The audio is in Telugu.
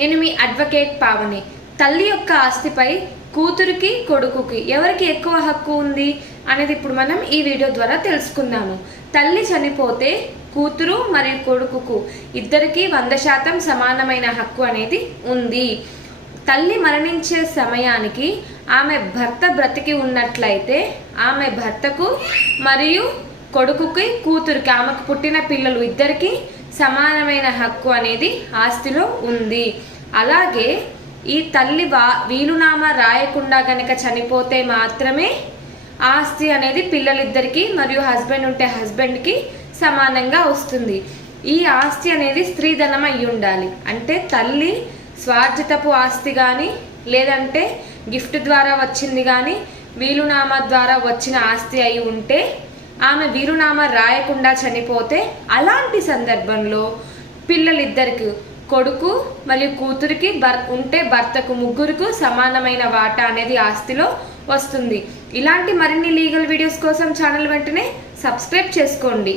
నేను మీ అడ్వకేట్ పావని. తల్లి యొక్క ఆస్తిపై కూతురికి కొడుకుకి ఎవరికి ఎక్కువ హక్కు ఉంది అనేది ఇప్పుడు మనం ఈ వీడియో ద్వారా తెలుసుకుందాము. తల్లి చనిపోతే కూతురు మరియు కొడుకుకు ఇద్దరికి 100% సమానమైన హక్కు అనేది ఉంది. తల్లి మరణించే సమయానికి ఆమె భర్త బ్రతికి ఉన్నట్లయితే ఆమె భర్తకు మరియు కొడుకుకి కూతురికి ఆమెకు పుట్టిన పిల్లలు ఇద్దరికి సమానమైన హక్కు అనేది ఆస్తిలో ఉంది. అలాగే ఈ తల్లి వీలునామా రాయకుండా గనక చనిపోతే మాత్రమే ఆస్తి అనేది పిల్లలిద్దరికి మరియు హస్బెండ్ ఉంటే హస్బెండ్కి సమానంగా వస్తుంది. ఈ ఆస్తి అనేది స్త్రీధనం అయి ఉండాలి. అంటే తల్లి స్వార్జితపు ఆస్తి కానీ లేదంటే గిఫ్ట్ ద్వారా వచ్చింది కానీ వీలునామా ద్వారా వచ్చిన ఆస్తి అయి ఉంటే ఆమె వీలునామా రాయకుండా చనిపోతే అలాంటి సందర్భంలో పిల్లలిద్దరికి కొడుకు మరియు కూతురికి ఉంటే భర్తకు ముగ్గురికి సమానమైన వాటా అనేది ఆస్తిలో వస్తుంది. ఇలాంటి మరిన్ని లీగల్ వీడియోస్ కోసం ఛానల్ వెంటనే సబ్స్క్రైబ్ చేసుకోండి.